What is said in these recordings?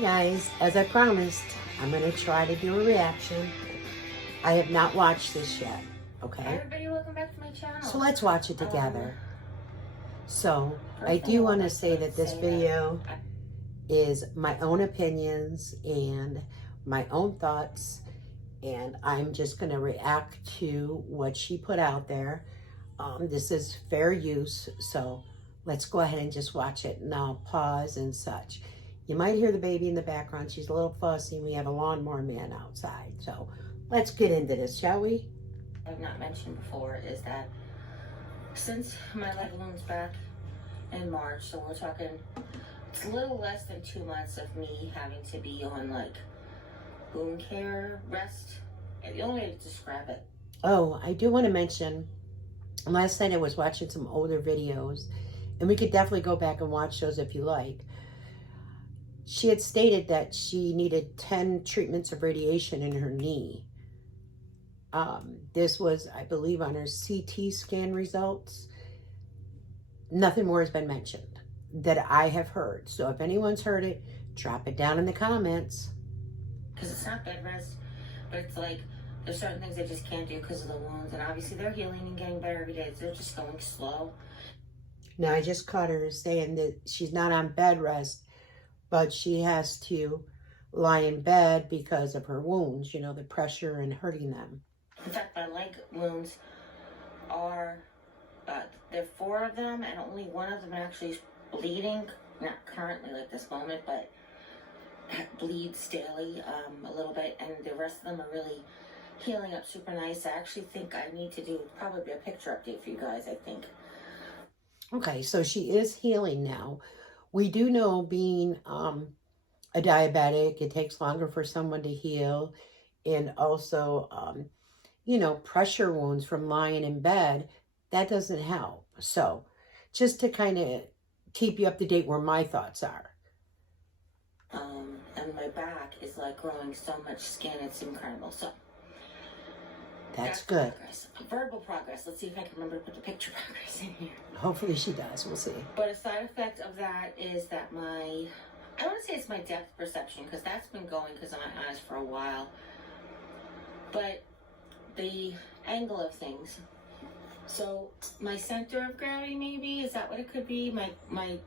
Hey guys, as I promised, I'm going to try to do a reaction. I have not watched this yet, okay? Everybody, welcome back to my channel. So let's watch it together. So I do want to say that this video is my own opinions and my own thoughts, and I'm just going to react to what she put out there. This is fair use, so let's go ahead and just watch it. And I'll pause and such. You might hear the baby in the background. She's a little fussy. We have a lawnmower man outside. So let's get into this, shall we? I've not mentioned before is that since my leg wound's back in March, so we're talking, it's a little less than 2 months of me having to be on like wound care, rest. The only way to describe it. Oh, I do want to mention, last night I was watching some older videos, and we could definitely go back and watch those if you like. She had stated that she needed 10 treatments of radiation in her knee. This was, I believe, on her CT scan results. Nothing more has been mentioned that I have heard. So if anyone's heard it, drop it down in the comments. Because it's not bed rest, but it's like there's certain things I just can't do because of the wounds. And obviously they're healing and getting better every day. They're just going slow. Now, I just caught her saying that she's not on bed rest, but she has to lie in bed because of her wounds, you know, the pressure and hurting them. In fact, my leg wounds are, there are 4 of them, and only one of them actually is bleeding. Not currently like this moment, but bleeds daily a little bit, and the rest of them are really healing up super nice. I actually think I need to do probably a picture update for you guys, I think. Okay, so she is healing now. We do know, being a diabetic, it takes longer for someone to heal. And also, you know, pressure wounds from lying in bed, that doesn't help. So just to kind of keep you up to date where my thoughts are. And my back is like growing so much skin, it's incredible. So that's good. Progress. Verbal progress. Let's see if I can remember to put the picture progress in here. Hopefully she does. We'll see. But a side effect of that is that I don't want to say it's my depth perception, because that's been going because of my eyes for a while. But the angle of things. So my center of gravity, maybe, is that what it could be? My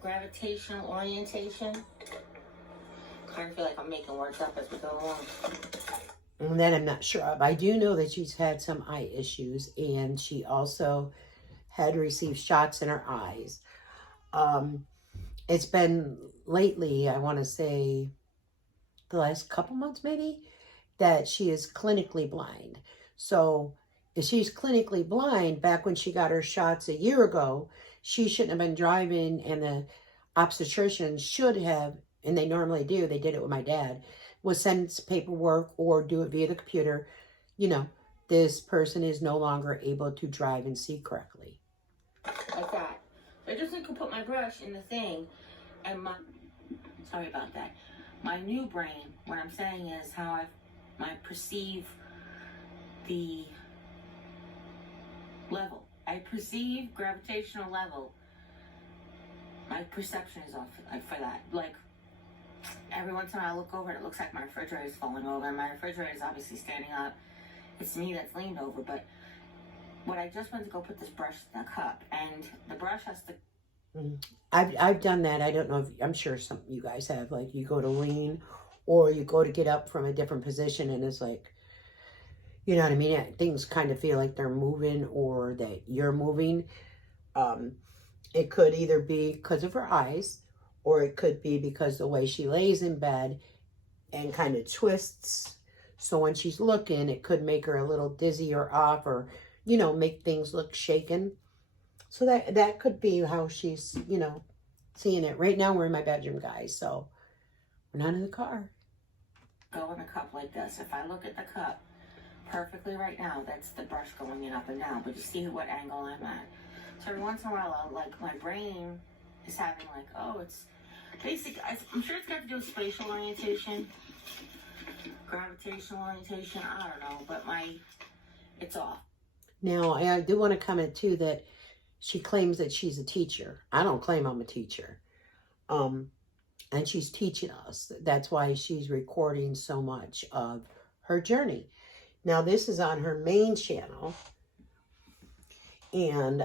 gravitational orientation. Kind of feel like I'm making words up as we go along. And that I'm not sure of. I do know that she's had some eye issues, and she also had received shots in her eyes. It's been lately, I want to say the last couple months maybe, that she is clinically blind. So if she's clinically blind, back when she got her shots a year ago, she shouldn't have been driving, and the obstetrician should have, and they normally do, they did it with my dad, was send paperwork or do it via the computer. You know, this person is no longer able to drive and see correctly. Like that. So I just need to put my brush in the thing, and sorry about that. My new brain, what I'm saying is how I perceive the level. I perceive gravitational level. My perception is off for that. Like, every once in a while I look over and it looks like my refrigerator is falling over, and my refrigerator is obviously standing up. It's me that's leaned over, but what I just went to go put this brush in the cup, and the brush has to... I've done that. I don't know if, I'm sure some of you guys have, like you go to lean or you go to get up from a different position, and it's like, you know what I mean? Things kind of feel like they're moving or that you're moving. It could either be because of her eyes, or it could be because the way she lays in bed and kind of twists. So when she's looking, it could make her a little dizzy or off, or, you know, make things look shaken. So that could be how she's, you know, seeing it. Right now we're in my bedroom, guys, so we're not in the car. Go in a cup like this. If I look at the cup perfectly right now, that's the brush going in up and down. But you see what angle I'm at. So every once in a while, I'll, like, my brain is having like, oh, it's basic. I'm sure it's got to do with spatial orientation, gravitational orientation. I don't know, but it's off. Now, I do want to comment too that she claims that she's a teacher. I don't claim I'm a teacher. and she's teaching us. That's why she's recording so much of her journey. Now, this is on her main channel, and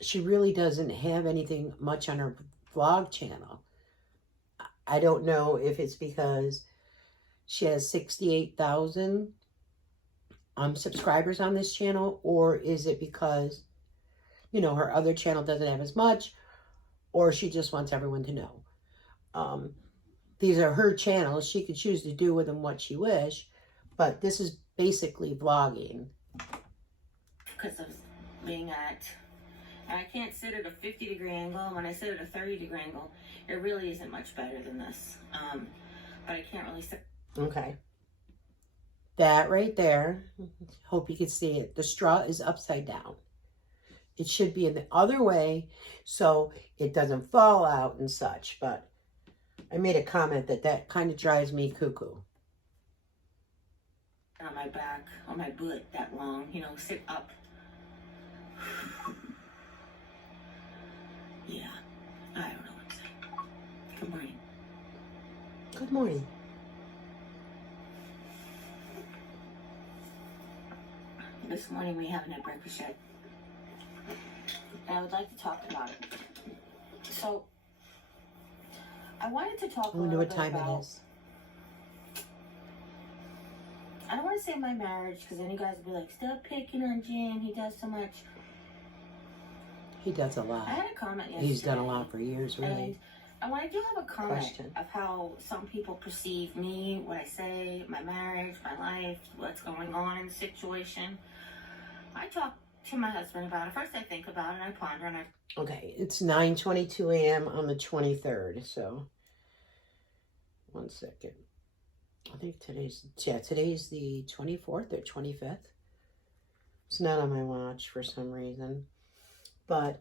she really doesn't have anything much on her vlog channel. I don't know if it's because she has 68,000 subscribers on this channel, or is it because, you know, her other channel doesn't have as much, or she just wants everyone to know. These are her channels. She could choose to do with them what she wish, but this is basically vlogging. Because of being at, and I can't sit at a 50-degree angle. When I sit at a 30-degree angle, it really isn't much better than this. But I can't really sit. Okay. That right there, hope you can see it. The straw is upside down. It should be in the other way so it doesn't fall out and such, but I made a comment that kind of drives me cuckoo. On my back, on my butt that long, you know, sit up. Yeah, I don't know what to say. Good morning. Good morning. This morning we haven't had breakfast yet. And I would like to talk about it. So, I wanted to talk a I wonder little what bit time about, it is. I don't want to say my marriage, because then you guys will be like, stop picking on Jim, he does so much. He does a lot. I had a comment yesterday. He's done a lot for years, really. And I do have a comment Question. of how some people perceive me, what I say, my marriage, my life, what's going on in the situation. I talk to my husband about it. First I think about it, I ponder, and Okay, it's 9:22 a.m. on the 23rd, so 1 second. I think today's the 24th or 25th. It's not on my watch for some reason. But,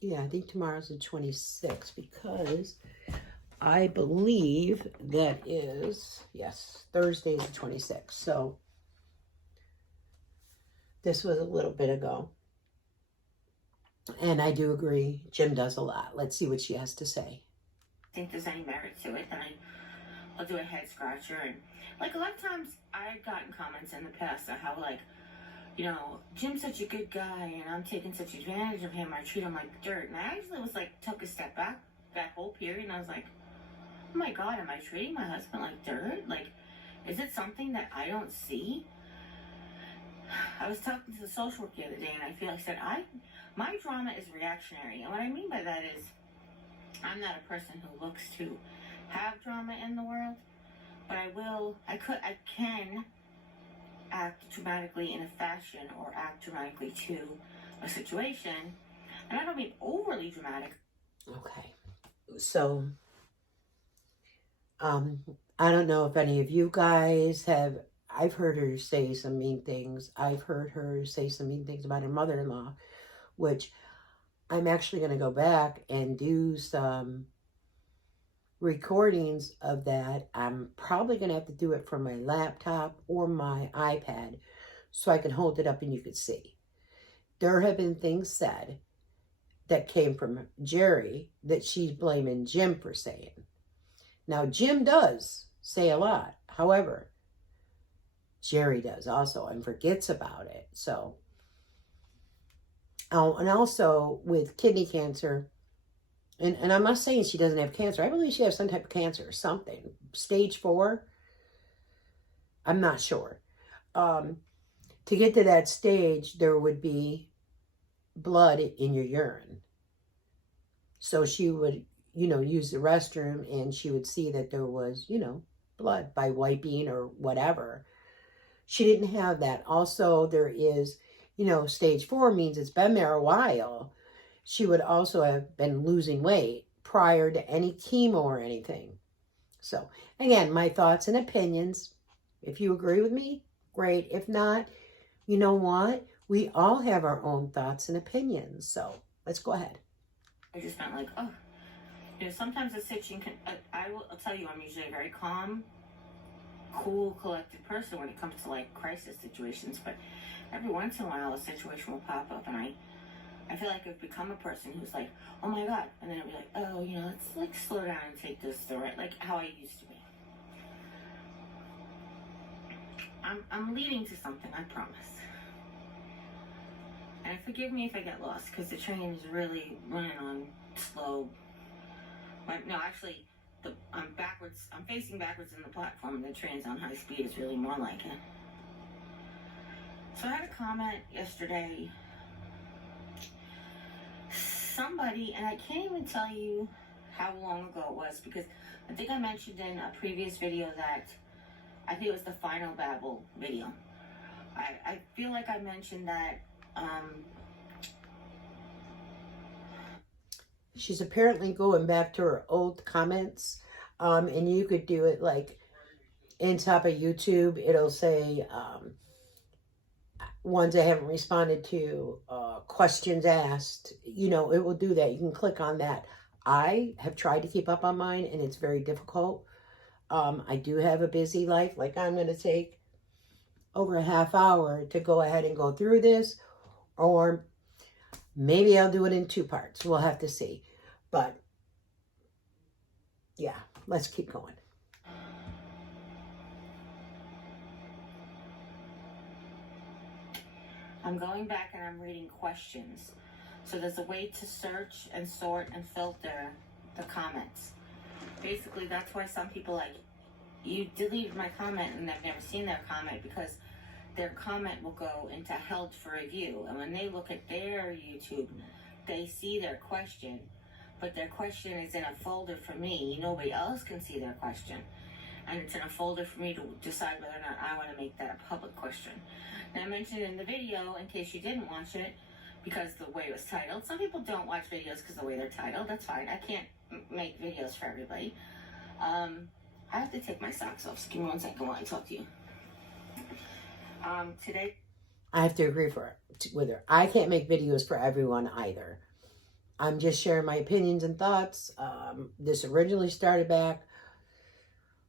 yeah, I think tomorrow's the 26th because I believe that is, yes, Thursday is the 26th. So this was a little bit ago. And I do agree, Jim does a lot. Let's see what she has to say. think there's any merit to it, then I'll do a head scratcher. And like a lot of times I've gotten comments in the past of how, like, you know, Jim's such a good guy and I'm taking such advantage of him, I treat him like dirt. And I actually was like, took a step back that whole period, and I was like, oh my God, am I treating my husband like dirt? Like, is it something that I don't see? I was talking to the social worker the other day, and I feel like I said, my drama is reactionary. And what I mean by that is, I'm not a person who looks to have drama in the world, but I can act dramatically in a fashion or act dramatically to a situation. And I don't mean overly dramatic. Okay. So, I don't know if any of you guys have, I've heard her say some mean things. I've heard her say some mean things about her mother-in-law, which I'm actually going to go back and do some recordings of that. I'm probably going to have to do it from my laptop or my iPad so I can hold it up and you can see. There have been things said that came from Jeri that she's blaming Jim for saying. Now, Jim does say a lot. However, Jeri does also and forgets about it. So, and also with kidney cancer, and I'm not saying she doesn't have cancer. I believe she has some type of cancer or something. Stage 4. I'm not sure. To get to that stage, there would be blood in your urine. So she would, use the restroom and she would see that there was, blood by wiping or whatever. She didn't have that. Also, there is, stage 4 means it's been there a while. She would also have been losing weight prior to any chemo or anything. So, again, my thoughts and opinions. If you agree with me, great. If not, you know what? We all have our own thoughts and opinions. So, let's go ahead. I just meant like, sometimes a situation can, I'll tell you, I'm usually a very calm, cool, collected person when it comes to like crisis situations, but every once in a while a situation will pop up and I I feel like I've become a person who's like, oh my God. And then I'll be like, oh, you know, let's like slow down and take this the right, like how I used to be. I'm leading to something, I promise. And forgive me if I get lost, because the train is really running on slow. No, actually, I'm backwards. I'm facing backwards in the platform, and the train's on high speed. It's really more like it. So I had a comment yesterday. Somebody, and I can't even tell you how long ago it was, because I think I mentioned in a previous video that I think it was the Final Babble video. I feel like I mentioned that she's apparently going back to her old comments, and you could do it like in top of YouTube. It'll say ones I haven't responded to, questions asked. You know, it will do that. You can click on that. I have tried to keep up on mine, and it's very difficult. I do have a busy life. Like, I'm going to take over a half hour to go ahead and go through this, or maybe I'll do it in 2 parts. We'll have to see. But yeah, let's keep going. I'm going back and I'm reading questions. So there's a way to search and sort and filter the comments. Basically, that's why some people like, you deleted my comment and I've never seen their comment, because their comment will go into held for review. And when they look at their YouTube, they see their question, but their question is in a folder for me. Nobody else can see their question. And it's in a folder for me to decide whether or not I want to make that a public question. And I mentioned in the video, in case you didn't watch it, because the way it was titled. Some people don't watch videos because of the way they're titled. That's fine. I can't make videos for everybody. I have to take my socks off, so give me 1 second while I talk to you. Today, I have to agree with her. I can't make videos for everyone either. I'm just sharing my opinions and thoughts. This originally started back,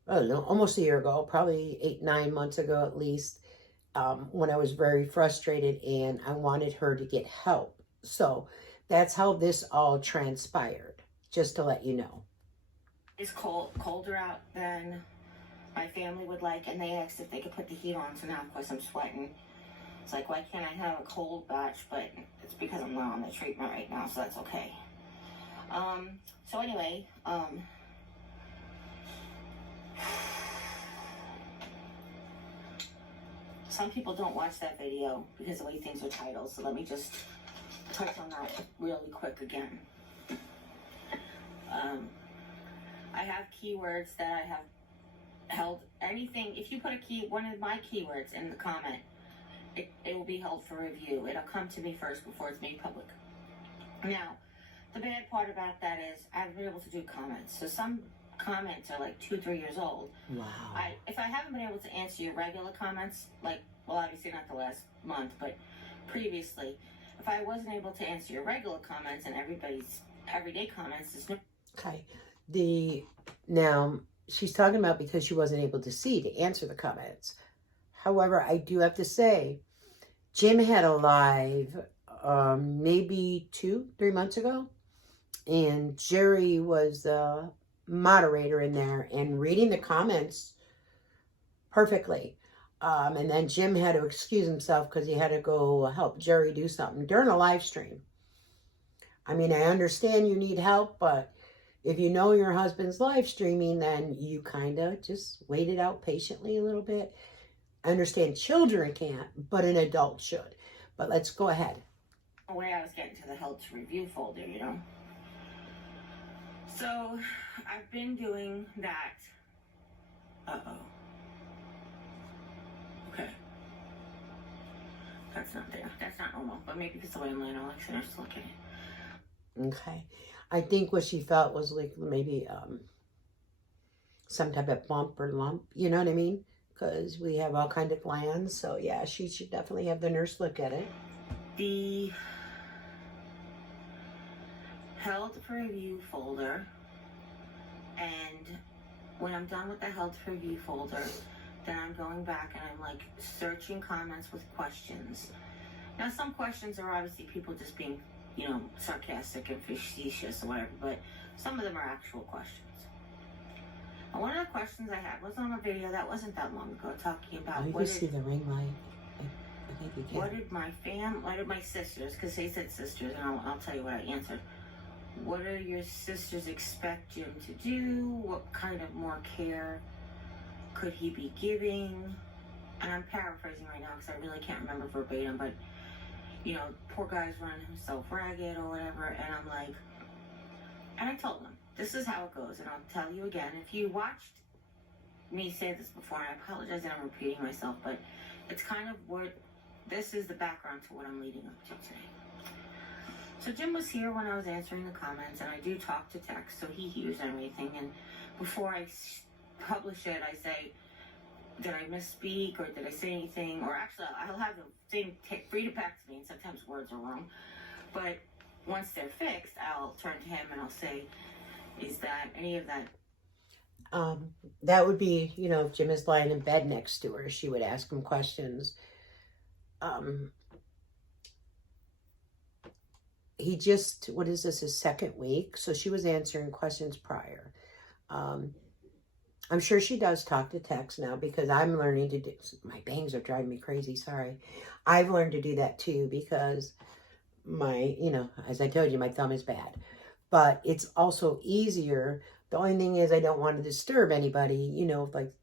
I don't know, almost a year ago, probably 8-9 months ago at least, when I was very frustrated and I wanted her to get help. So that's how this all transpired, just to let you know. it's colder out than my family would like, and they asked if they could put the heat on, so now of course I'm sweating. It's like, why can't I have a cold batch? But it's because I'm not on the treatment right now, so that's okay. So anyway, some people don't watch that video because of the way things are titled, so let me just touch on that really quick again. I have keywords that I have held. Anything, if you put one of my keywords in the comment, it will be held for review. It'll come to me first before it's made public. Now, the bad part about that is I haven't been able to do comments. So some comments are like 2-3 years old. Wow. If I haven't been able to answer your regular comments, like, well, obviously not the last month, but previously, if I wasn't able to answer your regular comments and everybody's everyday comments, there's no... Okay. Now, she's talking about because she wasn't able to answer the comments. However, I do have to say, Jim had a live maybe 2-3 months ago, and Jeri was the moderator in there and reading the comments perfectly. And then Jim had to excuse himself because he had to go help Jeri do something during a live stream. I mean, I understand you need help, but if you know your husband's live streaming, then you kind of just wait it out patiently a little bit. I understand children can't, but an adult should. But let's go ahead. The way I was getting to the held to review folder, you know. So I've been doing that. Okay. That's not there. That's not normal. But maybe because the way I'm laying on, like, sinners look at it. Okay. I think what she felt was like maybe some type of bump or lump. You know what I mean? Because we have all kind of glands. So yeah, she should definitely have the nurse look at it. The held for review folder, and when I'm done with the held for review folder, then I'm going back and I'm like searching comments with questions. Now some questions are obviously people just being you know, sarcastic and facetious or whatever, but some of them are actual questions. And one of the questions I had was on a video that wasn't that long ago, talking about you can see the ring light. I think you can. What did my sisters, because they said sisters, and I'll tell you what I answered. What do your sisters expect Jim to do? What kind of more care could he be giving? And I'm paraphrasing right now because I really can't remember verbatim, but, you know, poor guy's running himself ragged or whatever, and I'm like, and I told him, this is how it goes, and I'll tell you again, if you watched me say this before, and I apologize that I'm repeating myself, but it's kind of what, this is the background to what I'm leading up to today. So Jim was here when I was answering the comments, and I do talk to text, so he hears everything, and before I publish it, I say, did I misspeak, or did I say anything, or actually, I'll have the thing read it back to me, and sometimes words are wrong, but once they're fixed, I'll turn to him and I'll say, is that any of that? That would be, you know, if Jim is lying in bed next to her, she would ask him questions. He just, what is this, his second week? So she was answering questions prior. I'm sure she does talk to text now because I'm learning to do, my bangs are driving me crazy, sorry. I've learned to do that too because my, you know, as I told you, my thumb is bad. But it's also easier. The only thing is I don't want to disturb anybody, you know, like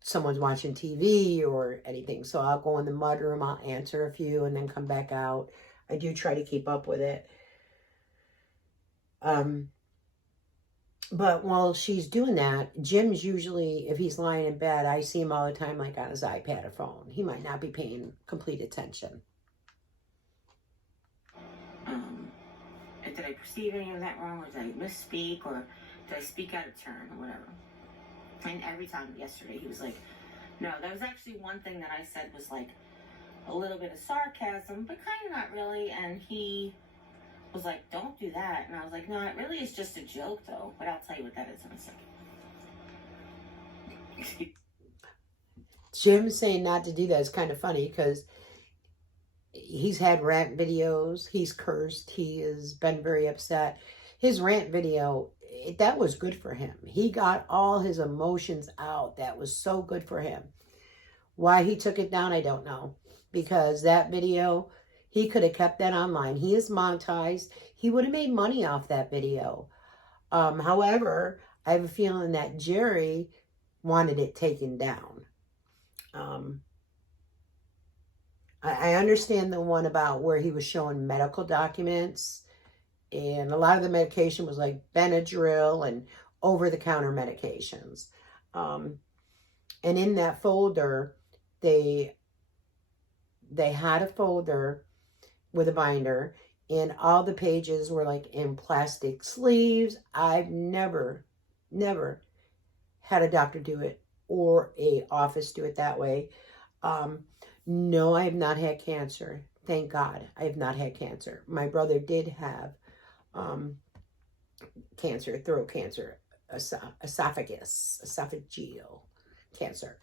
someone's watching TV or anything. So I'll go in the mudroom, I'll answer a few and then come back out. I do try to keep up with it. But while she's doing that, Jim's usually, if he's lying in bed, I see him all the time like on his iPad or phone. He might not be paying complete attention. Did I perceive any of that wrong, or did I misspeak, or did I speak out of turn, or whatever? And every time yesterday, he was like, no, that was actually one thing that I said was like a little bit of sarcasm, but kind of not really, and he was like, don't do that, and I was like, no, it really is just a joke, though, but I'll tell you what that is in a second. Jim saying not to do that is kind of funny because he's had rant videos, he's cursed, he has been very upset. His rant video, that was good for him. He got all his emotions out. That was so good for him. Why he took it down, I don't know. Because that video, he could have kept that online. He is monetized. He would have made money off that video. However, I have a feeling that Jeri wanted it taken down. I understand the one about where he was showing medical documents, and a lot of the medication was like Benadryl and over-the-counter medications. And in that folder, they had a folder with a binder, and all the pages were like in plastic sleeves. I've never had a doctor do it or a office do it that way. No, I have not had cancer. Thank God I have not had cancer. My brother did have cancer, throat cancer, esophageal cancer.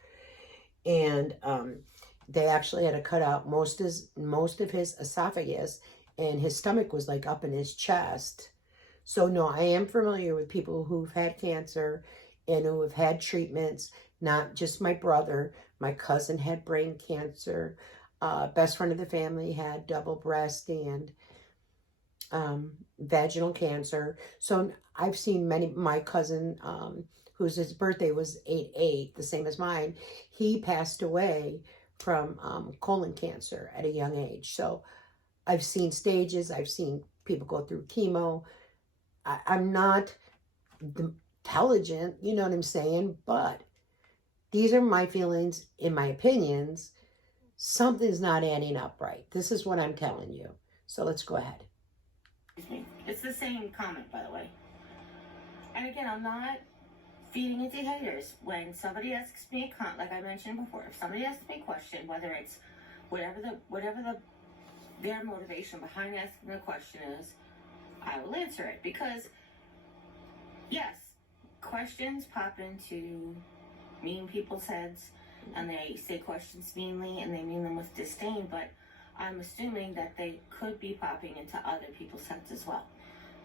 And they actually had to cut out most of his esophagus, and his stomach was like up in his chest. So no, I am familiar with people who've had cancer and who have had treatments. Not just my brother. My cousin had brain cancer. Best friend of the family had double breast and vaginal cancer. So I've seen my cousin, whose his birthday was 8/8, the same as mine. He passed away from colon cancer at a young age. So I've seen stages. I've seen people go through chemo. I'm not intelligent, you know what I'm saying? But these are my feelings and my opinions. Something's not adding up right. This is what I'm telling you. So let's go ahead. It's the same comment, by the way. And again, I'm not feeding into haters. When somebody asks me a like I mentioned before, if somebody asks me a question, whether it's whatever their motivation behind asking the question is, I will answer it. Because yes, questions pop into mean people's heads, and they say questions meanly and they mean them with disdain, but I'm assuming that they could be popping into other people's heads as well.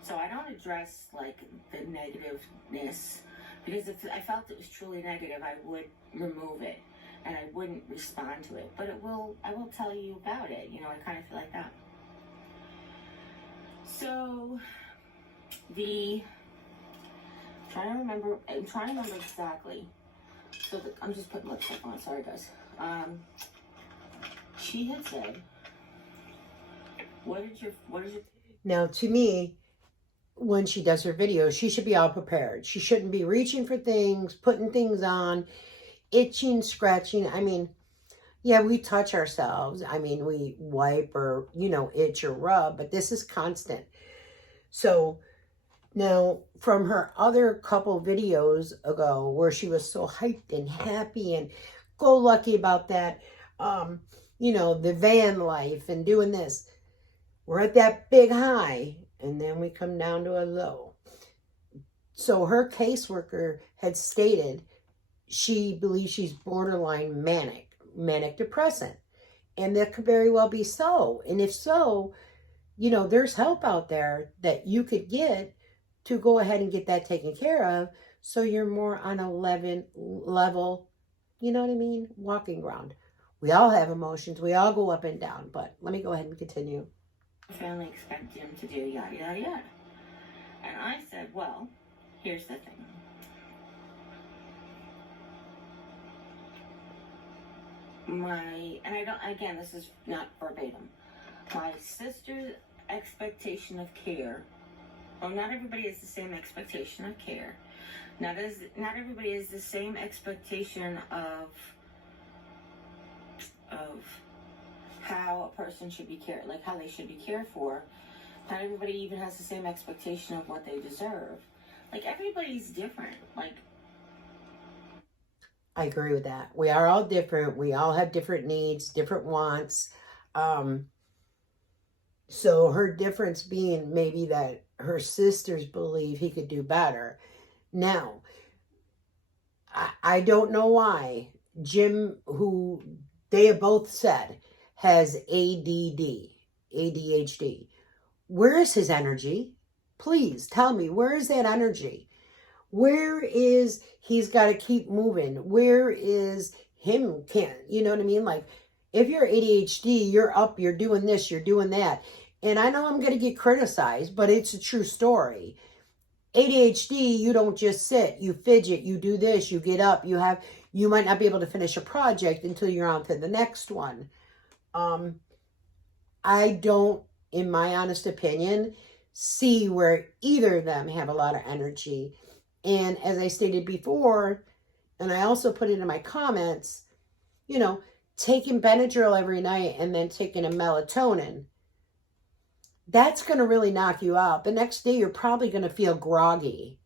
So I don't address like the negativeness, because if I felt it was truly negative, I would remove it and I wouldn't respond to it. But I will tell you about it. You know, I kind of feel like that. So I'm trying to remember exactly. So I'm just putting lipstick on. Sorry, guys. She had said, "What is your?" Now, to me, when she does her videos, she should be all prepared. She shouldn't be reaching for things, putting things on, itching, scratching. I mean, yeah, we touch ourselves. I mean, we wipe or, itch or rub, but this is constant. So now, from her other couple videos ago where she was so hyped and happy and go lucky about that, the van life and doing this, we're at that big high and then we come down to a low. So her caseworker had stated she believes she's borderline manic depressant. And that could very well be so. And if so, there's help out there that you could get to go ahead and get that taken care of, so you're more on a level, you know what I mean? Walking ground. We all have emotions. We all go up and down. But let me go ahead and continue. Family expect him to do yada yada yada. And I said, well, here's the thing. This is not verbatim. My sister's expectation of care. Well, not everybody has the same expectation of care. Not everybody has the same expectation of how a person should be cared, like how they should be cared for. Not everybody even has the same expectation of what they deserve. Like, everybody's different. Like, I agree with that. We are all different. We all have different needs, different wants. So her difference being maybe that her sisters believe he could do better. Now, I don't know why Jim, who they have both said has ADHD. Where is his energy? Please tell me, where is that energy? Where is he's got to keep moving? Where is him can't, you know what I mean? Like, if you're ADHD, you're up, you're doing this, you're doing that. And I know I'm going to get criticized, but it's a true story. ADHD, you don't just sit, you fidget, you do this, you get up, you might not be able to finish a project until you're on to the next one. I don't, in my honest opinion, see where either of them have a lot of energy. And as I stated before, and I also put it in my comments, taking Benadryl every night and then taking a melatonin, that's going to really knock you out. The next day, you're probably going to feel groggy.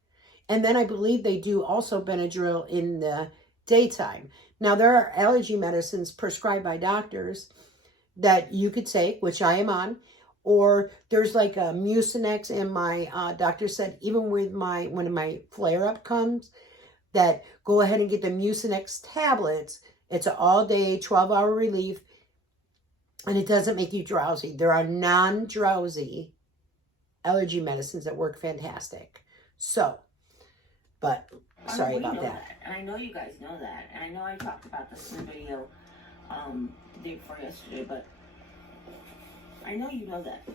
And then I believe they do also Benadryl in the daytime. Now, there are allergy medicines prescribed by doctors that you could take, which I am on. Or there's like a Mucinex, and my doctor said even with when my flare-up comes, that go ahead and get the Mucinex tablets. It's an all-day, 12-hour relief, and it doesn't make you drowsy. There are non-drowsy allergy medicines that work fantastic. So, but sorry about that. And I know you guys know that. And I know I talked about this in a video the day before yesterday, but I know you know that.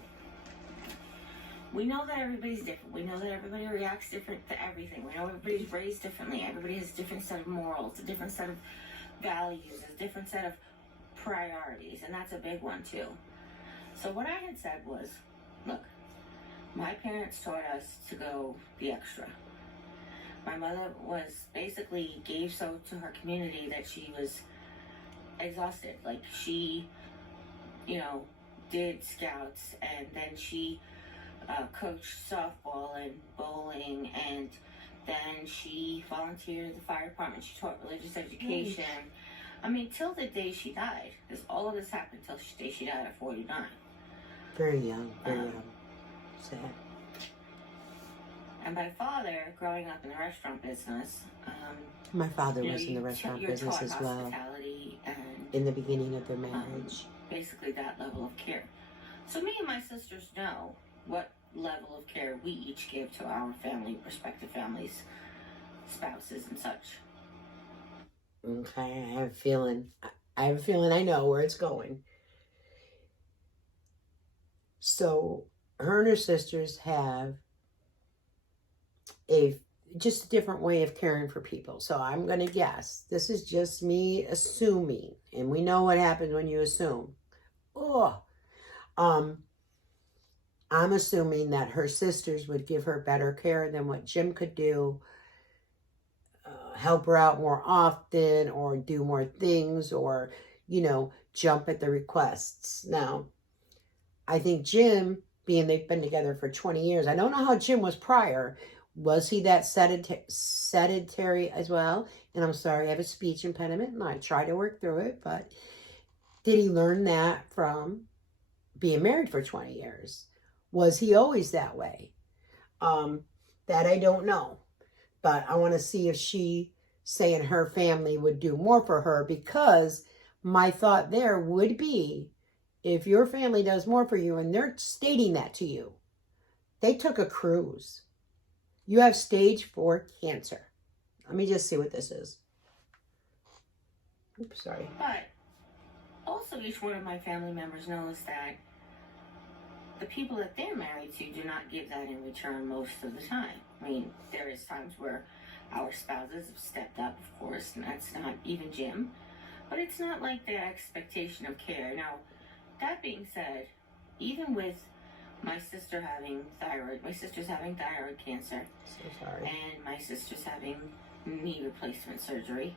We know that everybody's different. We know that everybody reacts different to everything. We know everybody's raised differently. Everybody has a different set of morals, a different set of values, a different set of priorities, and that's a big one too. So what I had said was, look, my parents taught us to go the extra. My mother basically gave so to her community that she was exhausted. Like, she, did scouts, and then she coached softball and bowling, and then she volunteered at the fire department. She taught religious education. I mean, till the day she died. Because all of this happened till the day she died at 49. Very young, very young. Sad. And my father, growing up in the restaurant business, my father was in the restaurant business as well. And in the beginning of their marriage. basically that level of care. So me and my sisters know what level of care we each give to our family, respective families, spouses, and such. Okay, I have a feeling. I have a feeling I know where it's going. So her and her sisters have a just a different way of caring for people. So I'm going to guess. This is just me assuming. And we know what happens when you assume. Oh, I'm assuming that her sisters would give her better care than what Jim could do, help her out more often, or do more things, or, jump at the requests. Now, I think Jim, being they've been together for 20 years, I don't know how Jim was prior. Was he that sedentary as well? And I'm sorry, I have a speech impediment, and I try to work through it, but did he learn that from being married for 20 years? Was he always that way? That I don't know. But I want to see if she, saying her family would do more for her, because my thought there would be, if your family does more for you and they're stating that to you, they took a cruise. You have stage 4 cancer. Let me just see what this is. Oops, sorry. But also each one of my family members knows that the people that they're married to do not give that in return most of the time. I mean, there is times where our spouses have stepped up, of course, and that's not even Jim. But it's not like their expectation of care. Now, that being said, even with my sister's having thyroid cancer. So sorry. And my sister's having knee replacement surgery.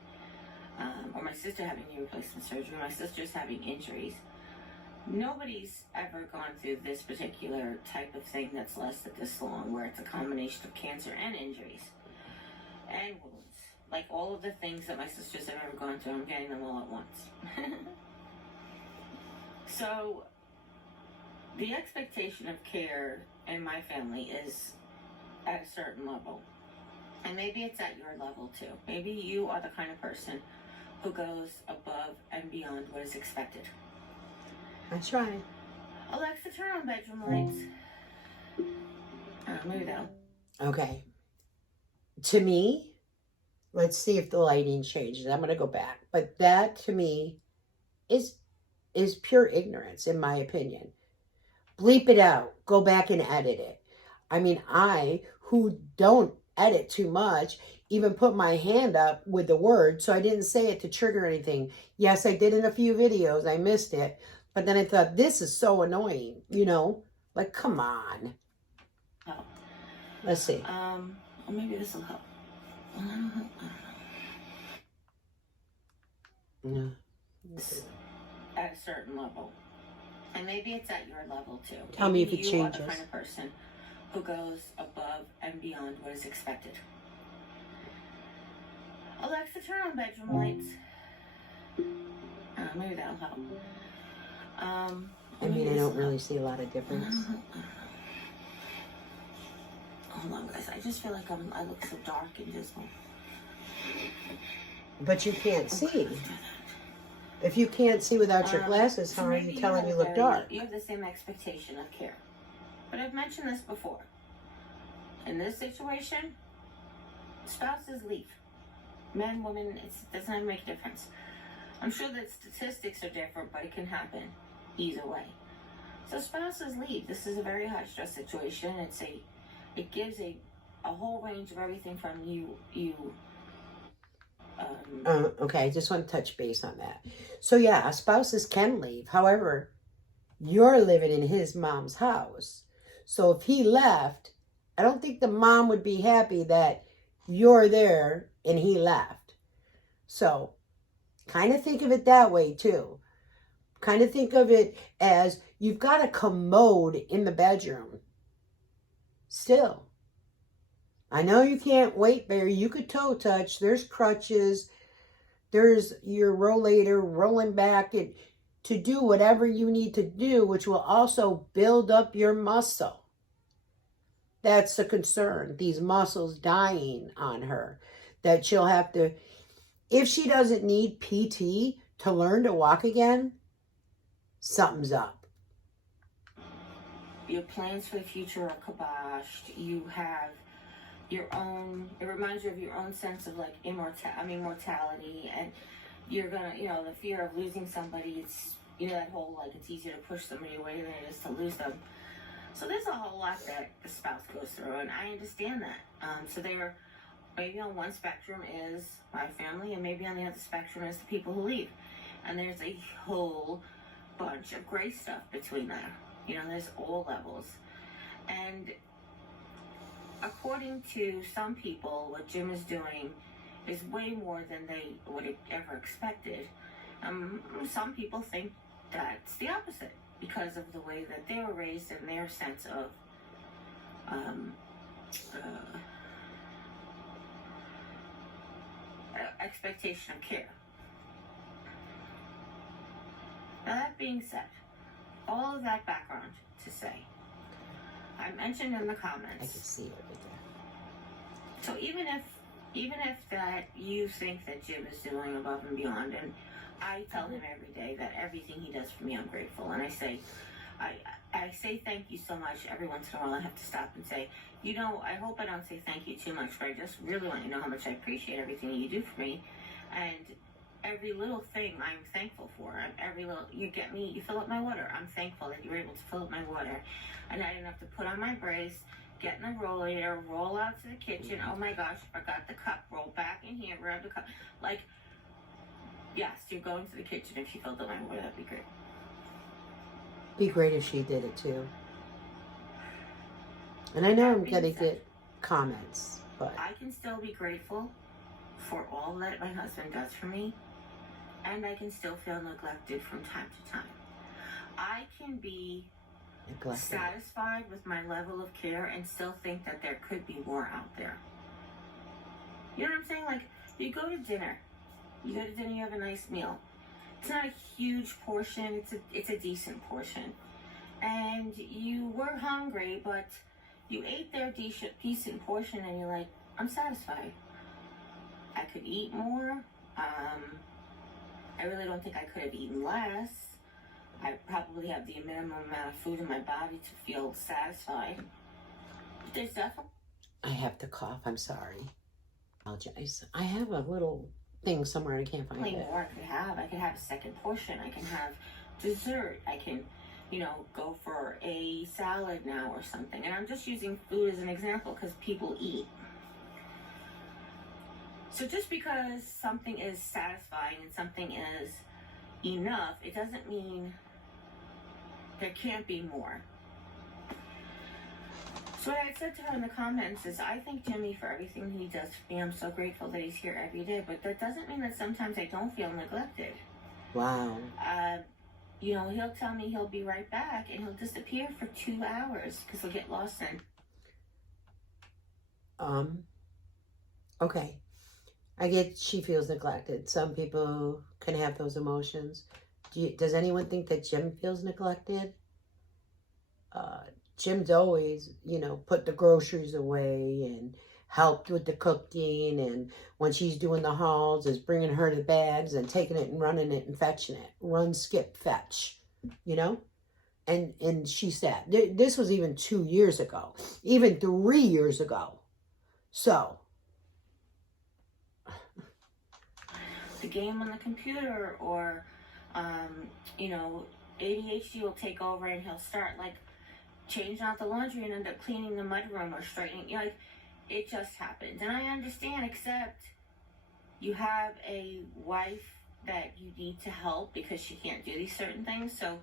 Or my sister having knee replacement surgery. My sister's having injuries. Nobody's ever gone through this particular type of thing that's lasted this long, where it's a combination of cancer and injuries and wounds. Like all of the things that my sisters have ever gone through, I'm getting them all at once. So the expectation of care in my family is at a certain level. And maybe it's at your level too. Maybe you are the kind of person who goes above and beyond what is expected. I try. Alexa, turn on bedroom lights. Maybe that'll. Okay. To me, let's see if the lighting changes. I'm going to go back. But that, to me, is pure ignorance, in my opinion. Bleep it out. Go back and edit it. I mean, I, who don't edit too much, even put my hand up with the word, so I didn't say it to trigger anything. Yes, I did in a few videos. I missed it. But then I thought, this is so annoying, Like, come on. Oh. Let's see. Maybe this will help. Yeah. At a certain level. And maybe it's at your level too. Tell me if it changes. You are the kind of person who goes above and beyond what is expected. Alexa, turn on bedroom lights. Maybe that'll help. I mean, I don't really see a lot of difference. Hold on, guys. I just feel like I look so dark and dismal. But you can't see. If you can't see without your glasses, how are you telling you look dark? You have the same expectation of care. But I've mentioned this before. In this situation, spouses leave. Men, women, it doesn't even make a difference. I'm sure that statistics are different, but it can happen either way. So spouses leave. This is a very high stress situation. It gives a whole range of everything from okay, I just want to touch base on that. So yeah, spouses can leave. However, you're living in his mom's house. So if he left, I don't think the mom would be happy that you're there and he left. So kind of think of it that way too. Kind of think of it as you've got a commode in the bedroom. Still. I know you can't weight bear. You could toe touch. There's crutches. There's your rollator rolling back and to do whatever you need to do, which will also build up your muscle. That's the concern. These muscles dying on her. That she'll have to, if she doesn't need PT to learn to walk again, something's up. Your plans for the future are kiboshed. You have your own, it reminds you of your own sense of like mortality, and you're gonna, the fear of losing somebody. It's, that whole like it's easier to push somebody away than it is to lose them. So there's a whole lot that the spouse goes through, and I understand that. So they're maybe on one spectrum is my family, and maybe on the other spectrum is the people who leave, and there's a whole bunch of gray stuff between there. There's all levels, and according to some people, what Jim is doing is way more than they would have ever expected. Some people think that's the opposite because of the way that they were raised and their sense of expectation of care. Now, that being said, all of that background to say, I mentioned in the comments. I can see it right there. So even if that you think that Jim is doing above and beyond, and I tell him every day that everything he does for me, I'm grateful, and I say thank you so much. Every once in a while, I have to stop and say, I hope I don't say thank you too much, but I just really want you to know how much I appreciate everything you do for me, and every little thing I'm thankful for. Every little, you fill up my water. I'm thankful that you were able to fill up my water, and I didn't have to put on my brace, get in the rollator, roll out to the kitchen. Oh my gosh, I forgot the cup. Roll back in here, grab the cup. Like, yes, you're going to the kitchen. If she filled up my water, that'd be great. Be great if she did it too. And I know I'm gonna get comments, but I can still be grateful for all that my husband does for me, and I can still feel neglected from time to time. I can be satisfied with my level of care and still think that there could be more out there. You know what I'm saying? Like, you go to dinner, you have a nice meal. It's not a huge portion, it's a decent portion. And you were hungry, but you ate their decent portion and you're like, I'm satisfied. I could eat more. I really don't think I could have eaten less. I probably have the minimum amount of food in my body to feel satisfied. But there's definitely... I have to cough. I'm sorry. I apologize. I have a little thing somewhere and I can't find it. More I could have a second portion. I can have dessert. I can, go for a salad now or something. And I'm just using food as an example because people eat. So just because something is satisfying and something is enough, it doesn't mean there can't be more. So what I said to her in the comments is, I thank Jimmy for everything he does for me. I'm so grateful that he's here every day, but that doesn't mean that sometimes I don't feel neglected. Wow. He'll tell me he'll be right back, and he'll disappear for 2 hours because he'll get lost in. Okay. I get she feels neglected. Some people can have those emotions. Does anyone think that Jim feels neglected? Jim's always, put the groceries away and helped with the cooking. And when she's doing the hauls, is bringing her the bags and taking it and running it and fetching it. Run, skip, fetch, And she said, this was even 2 years ago, even 3 years ago. So... the game on the computer, or ADHD will take over and he'll start like changing out the laundry and end up cleaning the mudroom or straightening, it just happens. And I understand, except you have a wife that you need to help because she can't do these certain things. So,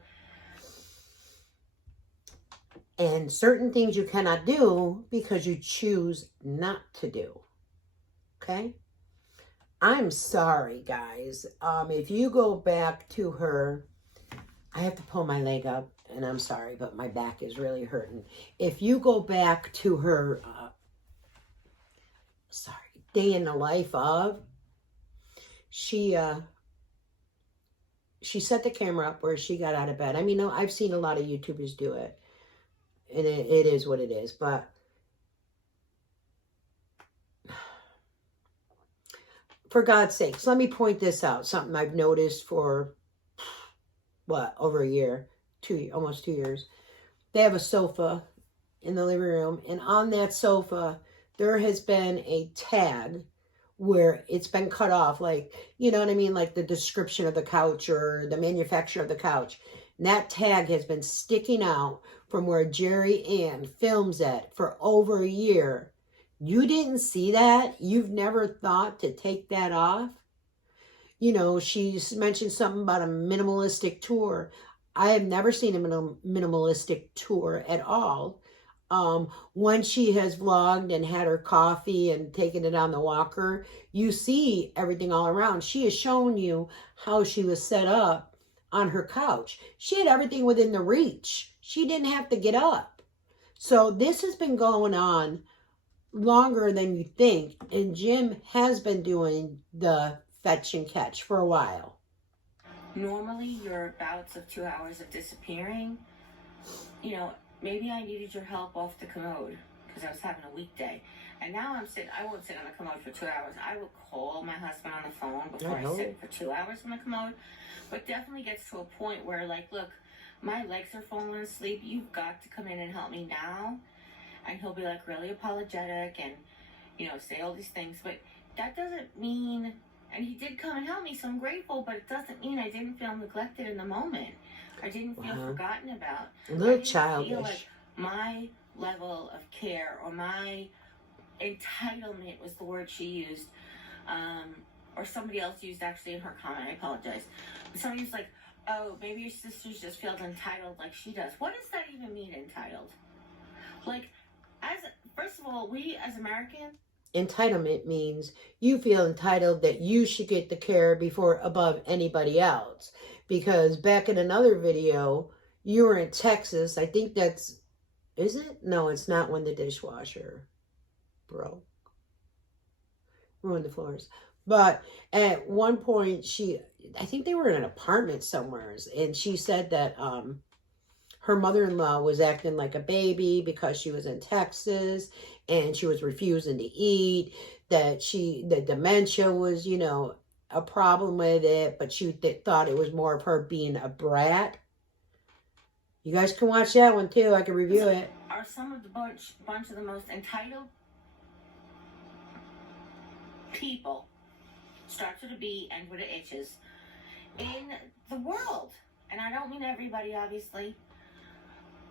and certain things you cannot do because you choose not to do. Okay? I'm sorry, guys. If you go back to her, I have to pull my leg up, and I'm sorry, but my back is really hurting. If you go back to her, day in the life of, she set the camera up where she got out of bed. I mean, I've seen a lot of YouTubers do it, and it is what it is, but for God's sakes, let me point this out. Something I've noticed for what, over a year, almost 2 years. They have a sofa in the living room, and on that sofa, there has been a tag where it's been cut off, like, you know what I mean, like the description of the couch or the manufacturer of the couch. And that tag has been sticking out from where Jeri Ann films it for over a year. You didn't see that? You've never thought to take that off? You know, she's mentioned something about a minimalistic tour. I have never seen a minimalistic tour at all. When she has vlogged and had her coffee and taken it on the walker, you see everything all around. She has shown you how she was set up on her couch. She had everything within the reach. She didn't have to get up. So this has been going on longer than you think. And Jim has been doing the fetch and catch for a while. Normally, your bouts of 2 hours of disappearing, you know, maybe I needed your help off the commode because I was having a weekday. And now I won't sit on the commode for 2 hours. I will call my husband on the phone before I sit for 2 hours on the commode. But definitely gets to a point where, like, look, my legs are falling asleep. You've got to come in and help me now. And he'll be, like, really apologetic and, you know, say all these things. But that doesn't mean, and he did come and help me, so I'm grateful, but it doesn't mean I didn't feel neglected in the moment. I didn't feel forgotten about. A little childish. Feel like my level of care or my entitlement was the word she used, or somebody else used actually in her comment. I apologize. But somebody was like, "Oh, maybe your sisters just feel entitled like she does." What does that even mean, entitled? Like, first of all, we as Americans. Entitlement means you feel entitled that you should get the care before above anybody else. Because back in another video, you were in Texas. I think is it? No, it's not, when the dishwasher broke. Ruined the floors. But at one point, I think they were in an apartment somewhere, and she said that her mother-in-law was acting like a baby because she was in Texas and she was refusing to eat, that the dementia was, you know, a problem with it, but she thought it was more of her being a brat. You guys can watch that one too. I can review it. Are some of the bunch of the most entitled people, starts with a B, end with the H's, in the world. And I don't mean everybody, obviously.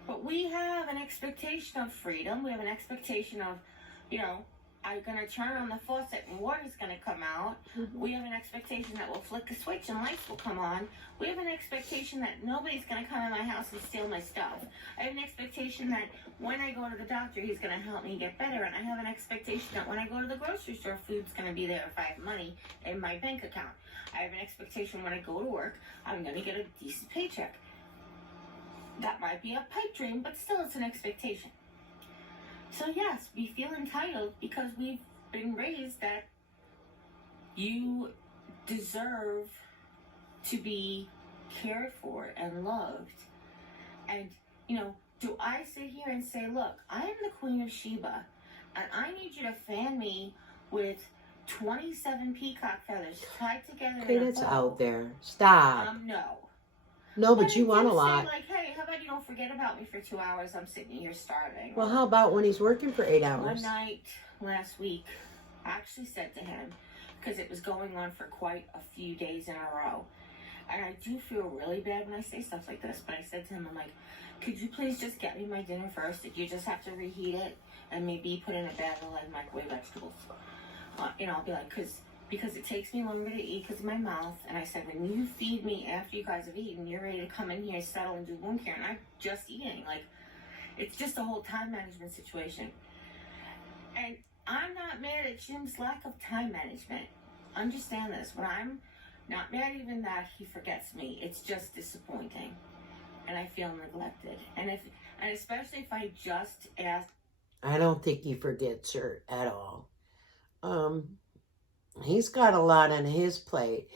But we have an expectation of freedom. We have an expectation of, you know, I'm going to turn on the faucet and water's going to come out. Mm-hmm. We have an expectation that we'll flick a switch and lights will come on. We have an expectation that nobody's going to come in my house and steal my stuff. I have an expectation that when I go to the doctor, he's going to help me get better. And I have an expectation that when I go to the grocery store, food's going to be there if I have money in my bank account. I have an expectation when I go to work, I'm going to get a decent paycheck. That might be a pipe dream, but still it's an expectation. So yes, we feel entitled because we've been raised that you deserve to be cared for and loved. And, you know, do I sit here and say, look, I am the Queen of Sheba, and I need you to fan me with 27 peacock feathers tied together Okay, in a that's bow? out there. Stop. No, but you want a lot. Like, hey, how about you don't forget about me for 2 hours? I'm sitting here starving. Well, how about when he's working for 8 hours? One night last week, I actually said to him, because it was going on for quite a few days in a row, and I do feel really bad when I say stuff like this, but I said to him, I'm like, could you please just get me my dinner first? Did you just have to reheat it and maybe put in a bag of like microwave vegetables? You know, I'll be like, because it takes me longer to eat because of my mouth. And I said, when you feed me after you guys have eaten, you're ready to come in here, settle, and do wound care. And I'm just eating. Like, it's just a whole time management situation. And I'm not mad at Jim's lack of time management. Understand this. When I'm not mad even that he forgets me, it's just disappointing. And I feel neglected. And especially if I just ask. I don't think he forgets her at all. He's got a lot on his plate.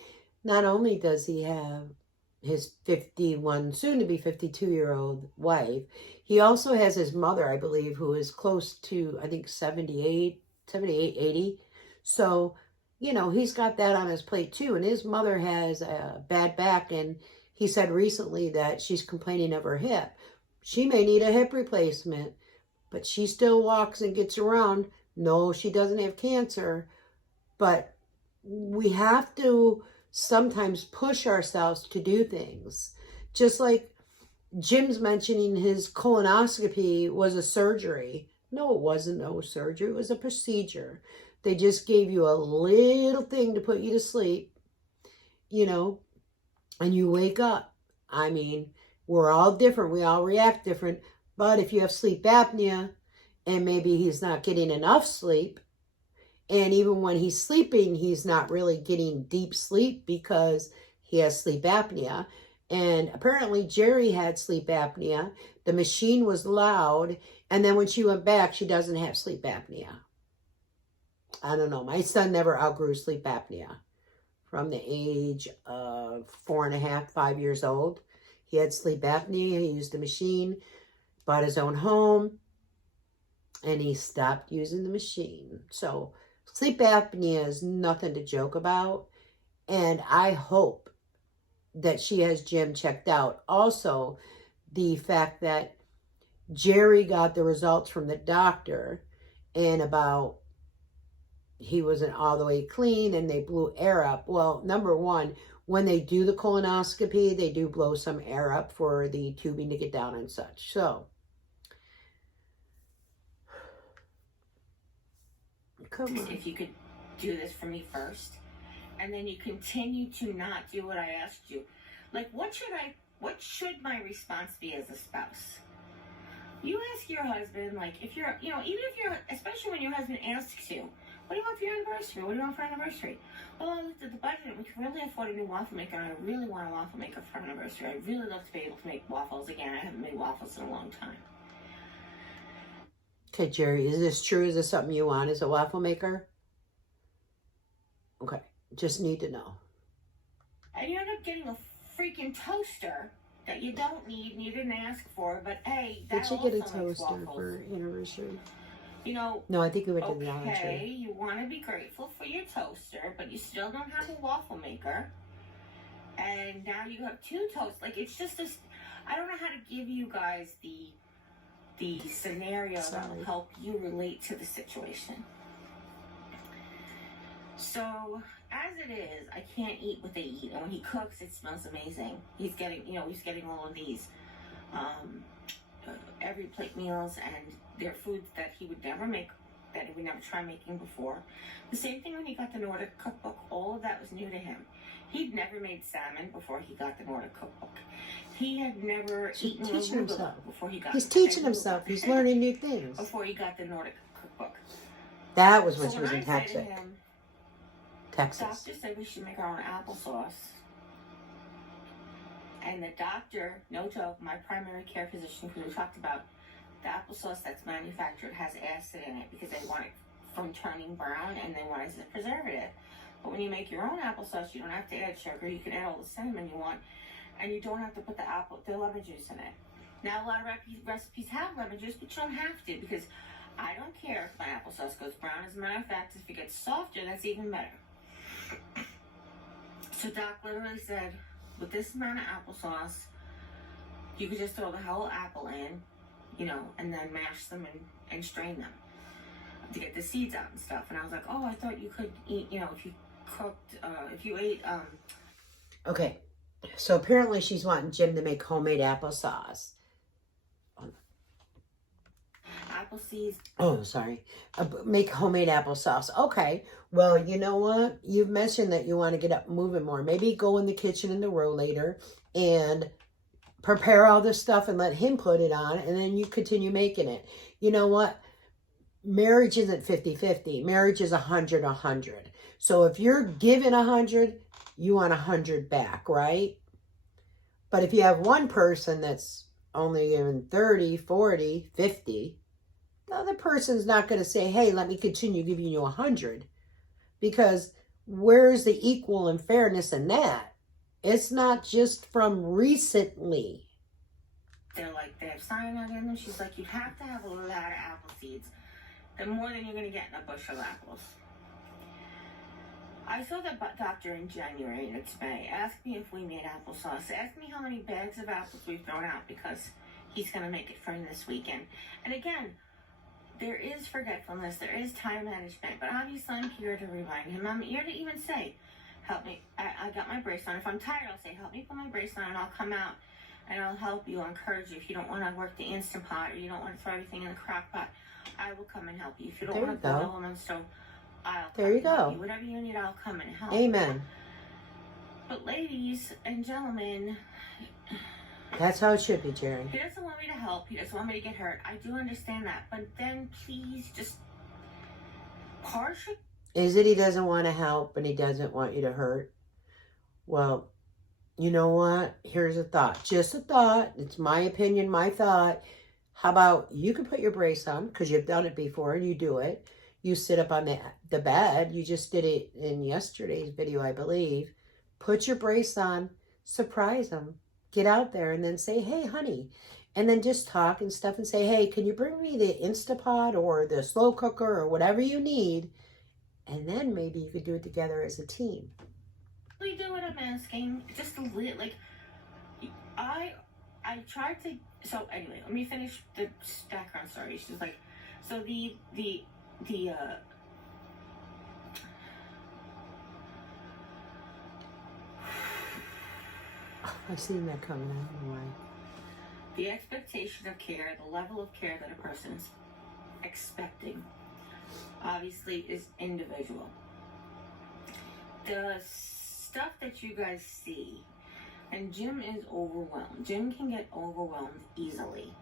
Not only does he have his 51, soon to be 52-year-old wife, he also has his mother, I believe, who is close to, I think, 78, 80. So, you know, he's got that on his plate too. And his mother has a bad back, and he said recently that she's complaining of her hip. She may need a hip replacement, but she still walks and gets around. No, she doesn't have cancer, but we have to sometimes push ourselves to do things. Just like Jim's mentioning his colonoscopy was a surgery. No, it wasn't no surgery. It was a procedure. They just gave you a little thing to put you to sleep, you know, and you wake up. I mean, we're all different. We all react different. But if you have sleep apnea and maybe he's not getting enough sleep, and even when he's sleeping, he's not really getting deep sleep because he has sleep apnea. And apparently Jeri had sleep apnea. The machine was loud. And then when she went back, she doesn't have sleep apnea. I don't know. My son never outgrew sleep apnea. From the age of 4.5, 5 years old, he had sleep apnea. He used the machine, bought his own home, and he stopped using the machine. So sleep apnea is nothing to joke about. And I hope that she has Jim checked out. Also, the fact that Jeri got the results from the doctor and about he wasn't all the way clean and they blew air up. Well, number one, when they do the colonoscopy, they do blow some air up for the tubing to get down and such. So, come on. If you could do this for me first, and then you continue to not do what I asked you. Like, what should my response be as a spouse? You ask your husband, like, if you're, even if you're, especially when your husband asks you, what do you want for your anniversary? What do you want for anniversary? Well, I looked at the budget and we can really afford a new waffle maker. And I really want a waffle maker for anniversary. I'd really love to be able to make waffles again. I haven't made waffles in a long time. Okay, Jeri, is this true? Is this something you want as a waffle maker? Okay, just need to know. And you end up getting a freaking toaster that you don't need and you didn't ask for, but hey, that Did you also get a makes toaster waffles. for anniversary? No, I think we went to the Dollar Tree. Okay, you want to be grateful for your toaster, but you still don't have a waffle maker. And now you have two toasts. Like, it's just this, I don't know how to give you guys the scenario that will help you relate to the situation. So, as it is, I can't eat what they eat. And when he cooks, it smells amazing. He's getting all of these every plate meals, and they're foods that he would never make, that he would never try making before. The same thing when he got the Nordic cookbook. All of that was new to him. He'd never made salmon before he got the Nordic cookbook. He had never eaten arugula before he got. He's teaching himself. He's learning new things. Before he got the Nordic cookbook. That was when she was in Texas. Doctor said we should make our own applesauce. And the doctor, no joke, my primary care physician, because we talked about the applesauce that's manufactured has acid in it because they want it from turning brown and they want it as a preservative. But when you make your own applesauce, you don't have to add sugar. You can add all the cinnamon you want, and you don't have to put the lemon juice in it. Now, a lot of recipes have lemon juice, but you don't have to, because I don't care if my applesauce goes brown. As a matter of fact, if it gets softer, that's even better. So Doc literally said, with this amount of applesauce, you could just throw the whole apple in, and then mash them and strain them to get the seeds out and stuff. And I was like, oh, I thought you could eat, if you ate. Okay, so apparently she's wanting Jim to make homemade applesauce. Apple seeds. Oh, sorry. Make homemade applesauce. Okay. Well, you know what? You've mentioned that you want to get up and moving more. Maybe go in the kitchen in the row later and prepare all this stuff and let him put it on, and then you continue making it. You know what? Marriage isn't 50-50. Marriage is 100-100. So if you're given 100, you want 100 back, right? But if you have one person that's only given 30, 40, 50, the other person's not going to say, hey, let me continue giving you 100. Because where's the equal and fairness in that? It's not just from recently. They're like, they have cyanide in them. She's like, you have to have a lot of apple seeds. They're more than you're going to get in a bushel of apples. I saw the doctor in January and it's May. Ask me if we made applesauce. Ask me how many bags of apples we've thrown out because he's going to make it for this weekend. And again, there is forgetfulness. There is time management. But obviously I'm here to remind him. I'm here to even say, help me. I got my brace on. If I'm tired, I'll say, help me put my brace on and I'll come out and I'll help you. I'll encourage you. If you don't want to work the Instant Pot or you don't want to throw everything in the crock pot, I will come and help you. If you don't want to boil them on the stove, there you go. Whatever you need, I'll come and help. Amen. But ladies and gentlemen, that's how it should be, Jeri. He doesn't want me to help. He doesn't want me to get hurt. I do understand that. But then please just partially. Is it he doesn't want to help and he doesn't want you to hurt? Well, you know what? Here's a thought. Just a thought. It's my opinion, my thought. How about you can put your brace on because you've done it before and you do it. You sit up on the bed. You just did it in yesterday's video, I believe. Put your brace on. Surprise him. Get out there and then say, hey, honey. And then just talk and stuff and say, hey, can you bring me the Instapot or the slow cooker or whatever you need? And then maybe you could do it together as a team. We do what I'm asking. Just a little, like, I tried to, so anyway, let me finish the background story. She's like, so I've seen that coming. I don't know why. The expectation of care, the level of care that a person's expecting, obviously is individual. The stuff that you guys see, and Jim is overwhelmed. Jim can get overwhelmed easily.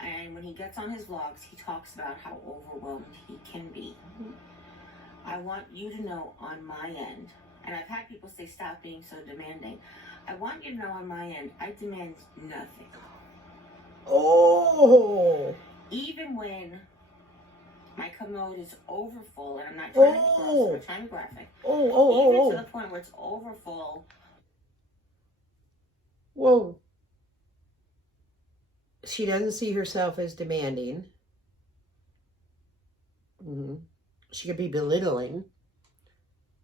And when he gets on his vlogs, he talks about how overwhelmed he can be. I want you to know on my end, and I've had people say, stop being so demanding. I want you to know on my end, I demand nothing. Oh! Even when my commode is overfull, and I'm not trying to be gross, I'm trying to be graphic. Even to the point where it's overfull. Whoa. She doesn't see herself as demanding. She could be belittling.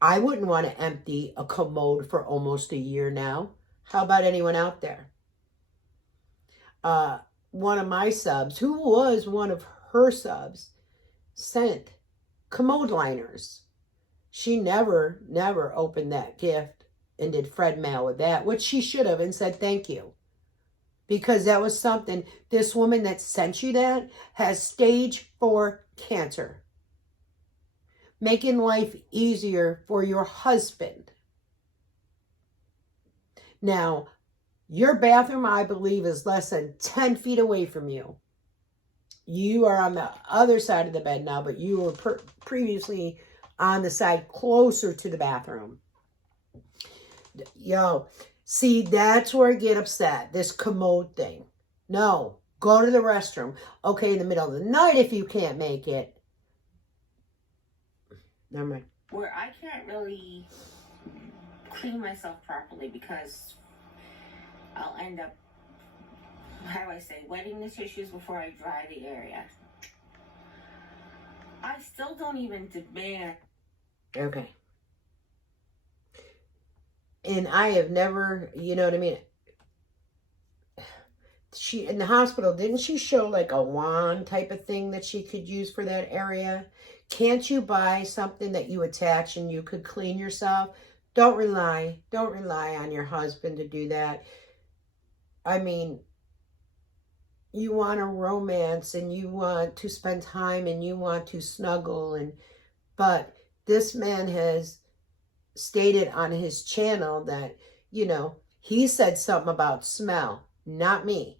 I wouldn't want to empty a commode for almost a year now. How about anyone out there? One of my subs, who was one of her subs, sent commode liners. She never opened that gift and did Fred mail with that, which she should have, and said thank you. Because that was something, this woman that sent you that has stage 4 cancer. Making life easier for your husband. Now, your bathroom, I believe, is less than 10 feet away from you. You are on the other side of the bed now, but you were previously on the side closer to the bathroom. Yo, see, that's where I get upset. This commode thing. No, go to the restroom. Okay, in the middle of the night if you can't make it. Never mind. Where I can't really clean myself properly because I'll end up, how do I say, wetting the tissues before I dry the area. I still don't even demand. Okay. And I have never, you know what I mean? She, in the hospital, didn't she show like a wand type of thing that she could use for that area? Can't you buy something that you attach and you could clean yourself? Don't rely on your husband to do that. I mean, you want a romance and you want to spend time and you want to snuggle, but this man has stated on his channel that, you know, he said something about smell, not me.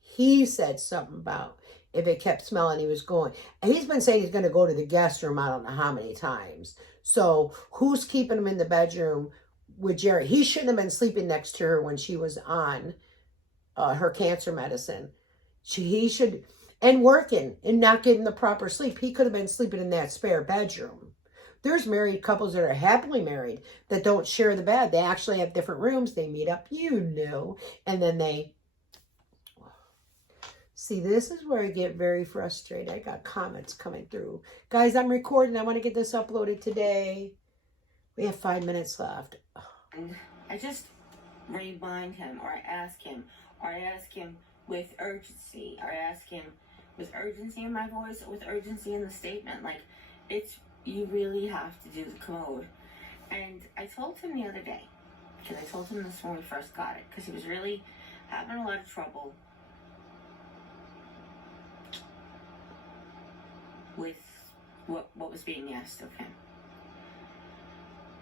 He said something about if it kept smelling, he was going. And he's been saying he's going to go to the guest room I don't know how many times. So who's keeping him in the bedroom with Jeri? He shouldn't have been sleeping next to her when she was on her cancer medicine. He should, and working and not getting the proper sleep. He could have been sleeping in that spare bedroom. There's married couples that are happily married that don't share the bed. They actually have different rooms. They meet up, you know, and then they... See, this is where I get very frustrated. I got comments coming through. Guys, I'm recording. I want to get this uploaded today. We have 5 minutes left. And I just remind him, or I ask him with urgency, or I ask him with urgency in my voice, or with urgency in the statement. Like, you really have to do the commode. And I told him the other day, because I told him this when we first got it, because he was really having a lot of trouble with what was being asked of him.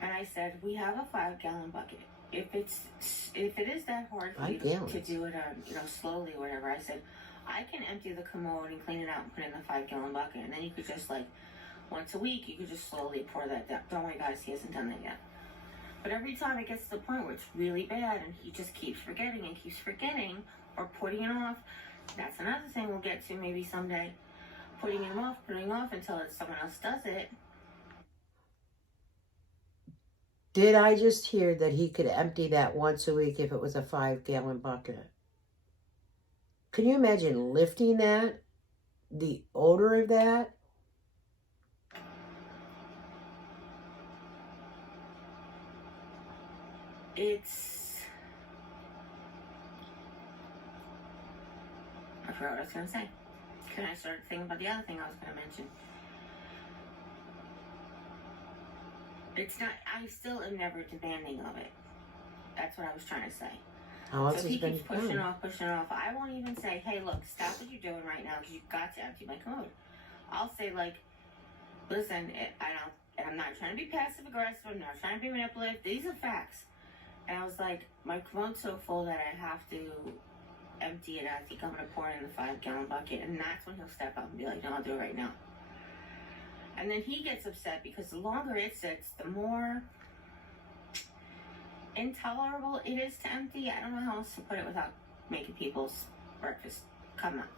And I said, we have a 5-gallon bucket. If it is that hard for you to do it, slowly or whatever, I said, I can empty the commode and clean it out and put it in the 5-gallon bucket, and then you could just, like, once a week, you could just slowly pour that down. Don't worry, guys, he hasn't done that yet. But every time it gets to the point where it's really bad and he just keeps forgetting or putting it off, that's another thing we'll get to maybe someday. Putting off until someone else does it. Did I just hear that he could empty that once a week if it was a 5-gallon bucket? Can you imagine lifting that? The odor of that? I forgot what I was going to say. Can I start thinking about the other thing I was going to mention? I still am never demanding of it. That's what I was trying to say. So if he keeps pushing off, I won't even say, hey, look, stop what you're doing right now because you've got to empty my commode. I'll say, like, listen, I'm not trying to be passive aggressive. I'm not trying to be manipulative. These are facts. And I was like, my commode's so full that I have to empty it. I think I'm going to pour it in the 5-gallon bucket. And that's when he'll step up and be like, no, I'll do it right now. And then he gets upset because the longer it sits, the more intolerable it is to empty. I don't know how else to put it without making people's breakfast come up.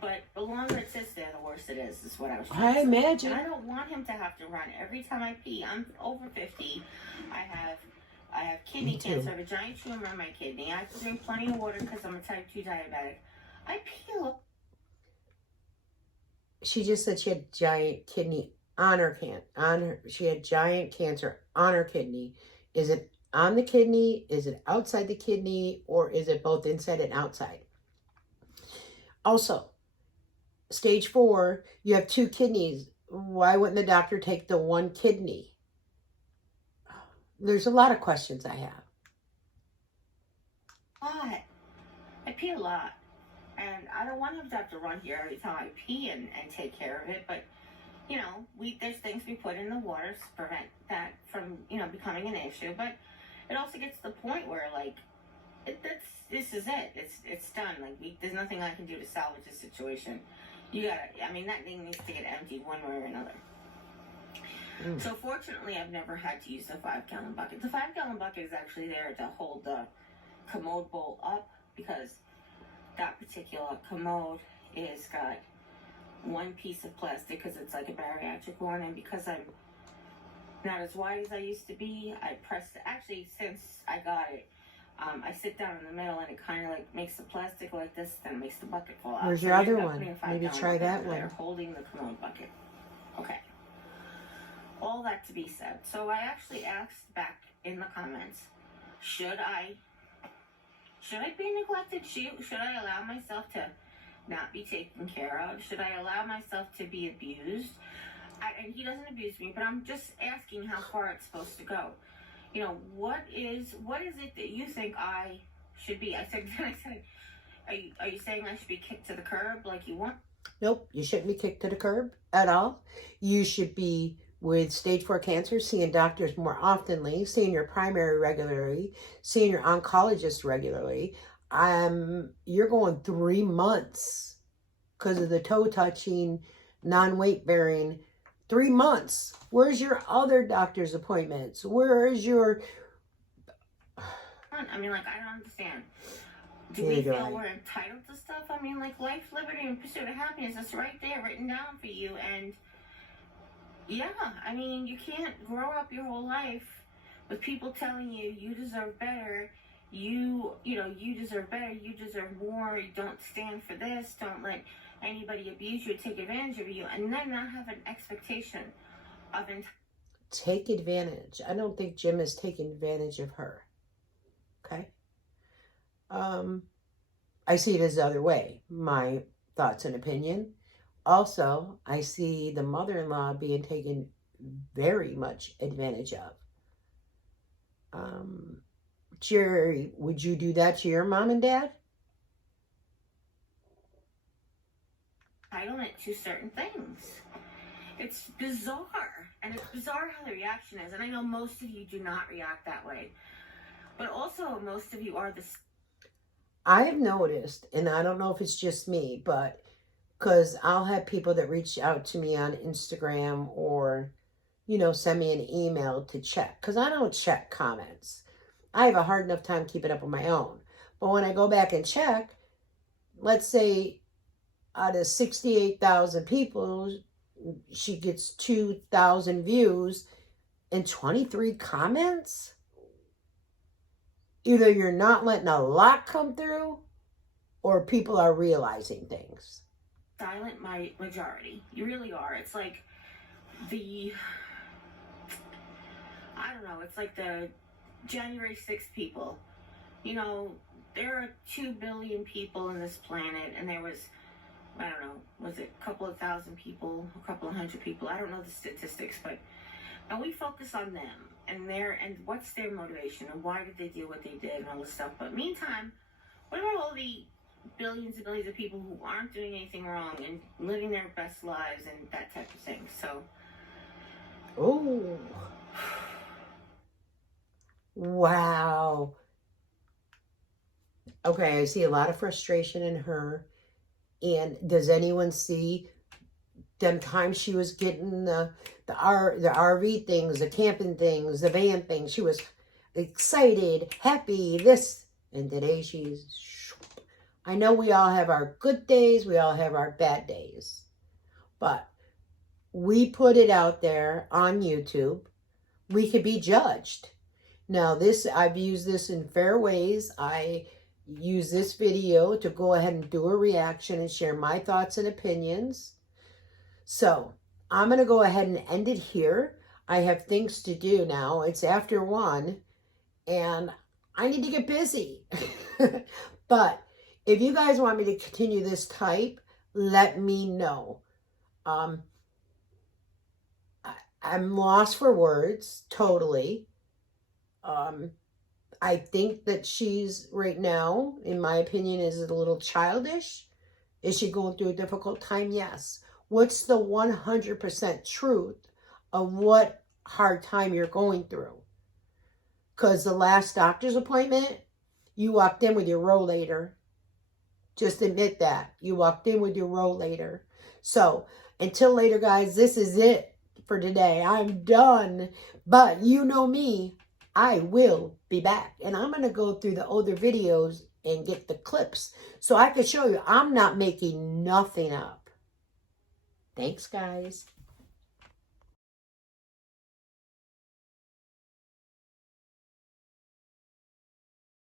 But the longer it sits there, the worse it is what I was trying to say. I imagine. And I don't want him to have to run every time I pee. I'm over 50. I have kidney cancer. I have a giant tumor in my kidney. I have to drink plenty of water because I'm a type 2 diabetic. I pee a lot. She just said she had giant kidney she had giant cancer on her kidney. Is it on the kidney? Is it outside the kidney? Or is it both inside and outside? Also, stage 4, you have 2 kidneys. Why wouldn't the doctor take the 1 kidney? There's a lot of questions I have. I pee a lot. And I don't want him to have to run here every time I pee and take care of it. But, there's things we put in the water to prevent that from, becoming an issue. But it also gets to the point where, like, this is it. It's done. Like, there's nothing I can do to salvage the situation. That thing needs to get emptied one way or another. So fortunately, I've never had to use the 5-gallon bucket. The 5-gallon bucket is actually there to hold the commode bowl up because that particular commode is got one piece of plastic because it's like a bariatric one, and because I'm not as wide as I used to be, I pressed it. Actually, since I got it, I sit down in the middle and it kind of like makes the plastic like this, then it makes the bucket fall out. Where's your other one? Maybe try that one. They're holding the commode bucket. Okay. All that to be said. So I actually asked back in the comments, should I be neglected? Should I allow myself to not be taken care of? Should I allow myself to be abused? And he doesn't abuse me, but I'm just asking how far it's supposed to go. What is it that you think I should be? I said, are you saying I should be kicked to the curb like you want? Nope, you shouldn't be kicked to the curb at all. You should be with stage 4 cancer, seeing doctors more oftenly, seeing your primary regularly, seeing your oncologist regularly. You're going 3 months because of the toe touching, non-weight bearing. 3 months. Where's your other doctor's appointments? Where is your... I don't understand. Do we feel we're entitled to stuff? Life, liberty, and pursuit of happiness is right there written down for you, and yeah, you can't grow up your whole life with people telling you you deserve better, you deserve better, you deserve more, you don't stand for this, don't let anybody abuse you or take advantage of you, and then not have an expectation of take advantage. I don't think Jim is taking advantage of her. Okay? I see it as the other way. My thoughts and opinion. Also, I see the mother-in-law being taken very much advantage of. Jeri, would you do that to your mom and dad? Entitlement to certain things. It's bizarre. And it's bizarre how the reaction is. And I know most of you do not react that way. But also, most of you are the... I've noticed, and I don't know if it's just me, but because I'll have people that reach out to me on Instagram or, you know, send me an email to check. Because I don't check comments. I have a hard enough time keeping up on my own. But when I go back and check, let's say out of 68,000 people, she gets 2,000 views and 23 comments. Either you're not letting a lot come through or people are realizing things. Silent majority. You really are. It's like the... I don't know. It's like the January 6th people. You know, there are 2 billion people in this planet, and there was, I don't know, was it a couple of thousand people, a couple of hundred people? I don't know the statistics, but, and we focus on them and what's their motivation and why did they do what they did and all this stuff. But meantime, what about all the billions and billions of people who aren't doing anything wrong and living their best lives and that type of thing? So, oh, wow. Okay, I see a lot of frustration in her. And does anyone see them times she was getting the RV things, the camping things, the van things? She was excited, happy, this. And today she's... I know we all have our good days. We all have our bad days. But we put it out there on YouTube. We could be judged. Now, this, I've used this in fair ways. I use this video to go ahead and do a reaction and share my thoughts and opinions. So, I'm going to go ahead and end it here. I have things to do now. It's after 1, and I need to get busy. But if you guys want me to continue this type, let me know. I'm lost for words, totally. I think that she's, right now, in my opinion, is a little childish. Is she going through a difficult time? Yes. What's the 100% truth of what hard time you're going through? Because the last doctor's appointment, you walked in with your rollator. Just admit that. You walked in with your rollator. So, until later, guys, this is it for today. I'm done. But you know me. I will be back. And I'm going to go through the older videos and get the clips so I can show you I'm not making nothing up. Thanks, guys.